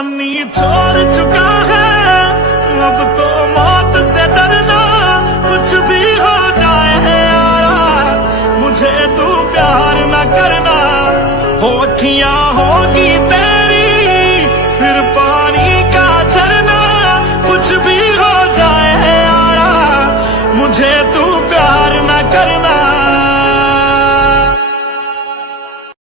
जवानी छोड़ चुका है, अब तो मौत से डरना, कुछ भी हो जाए यारा, मुझे तू प्यार न करना, हो अखियां हो